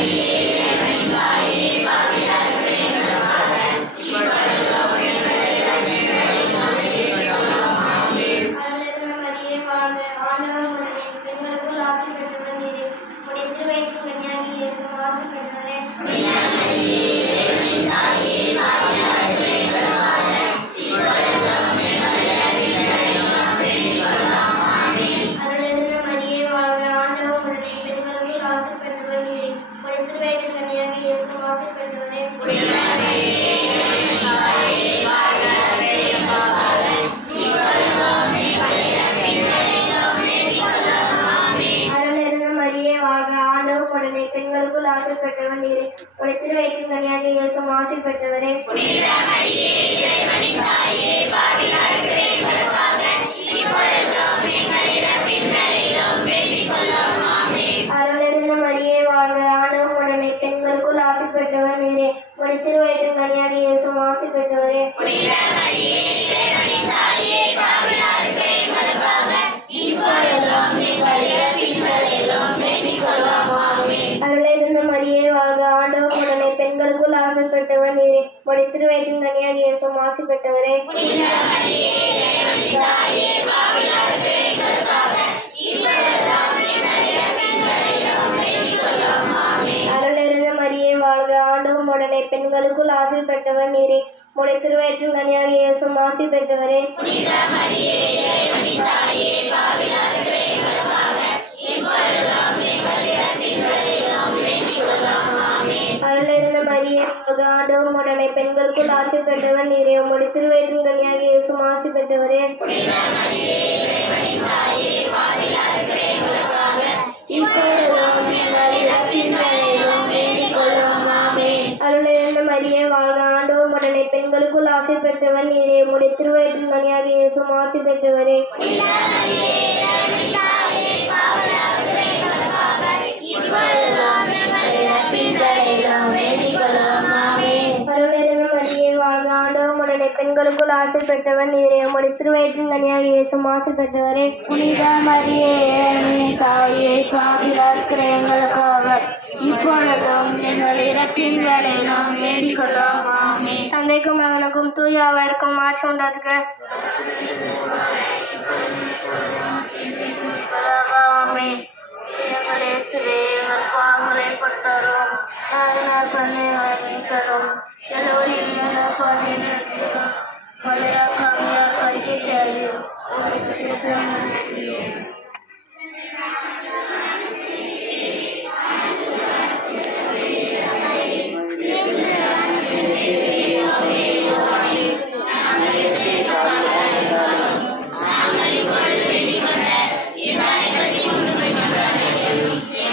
பெண்களுக்குள் ஆசை பெற்றவர் நீரே. உடைய திருவயிற்றின் கனியாக இயேசுவும் ஆசை பெற்றவரே. அருளிருந்த மரியே வாழ்க, ஆண்டவர் உடனே பெண்களுக்குள் ஆசை பெற்றவர் நீரே. உடைய திருவயிற்றின் கனியாக இயேசுவும் ஆசை பெற்றவரே. அருளிருந்த மரியே வாழ்க, ஆண்டவர் உடனே பெண்களுக்குள் ஆசை பெற்றவர் நீரே. உடைய திருவயிற்றின் கனியாக இயேசுவும் ஆசை பெற்றவரே. அருளிருந்த மரியே வாழ்க, ஆண்டவர் உடனே பெண்களுக்குள் ஆசை பெற்றவர் நீரே. உடைய திருவயிற்றின் கனியாக இயேசுவும் ஆசை பெற்றவரே. அருளிருந்த மரியே வாழ்க, ஆண்டவர் உடனே பெண்களுக்குள் ஆசை பெற்றவர் நீரே. உடைய திருவயிற்றின் கனியாக இயேசுவும் ஆசை பெற்றவரே. அருளிருந்த மரியே வாழ்க, ஆண்டவர் உடனே பெண்களுக்குள் ஆசை பெற்றவர் நீரே. உடைய திருவயிற்றின் கனியாக இயேசுவும் ஆசை பெற்றவரே. அருளிருந்த மரியே வாழ்க, ஆண்டவர் உடனே பெண்களுக்குள் ஆசை பெற்றவர் நீரே. உடைய திருவயிற்றின் கனியாக இயேசுவும் ஆசை பெற்றவரே. புனித மரியே தாயே, பாவிகளாய் இருக்கிற எங்களுக்காக இப்பொழுதும் எங்கள் இறப்பின் வேளையிலும் வேண்டிக் கொள்ளும். ஆமென். தந்தைக்கும் மகனுக்கும் தூய ஆவியாருக்கும் மாற்று உண்டாதுக. ஆமென். எங்கள் இயேசுவே, எங்கள் பாவங்களை பொறுத்தருளும். அதனால் பண்ணி தரும்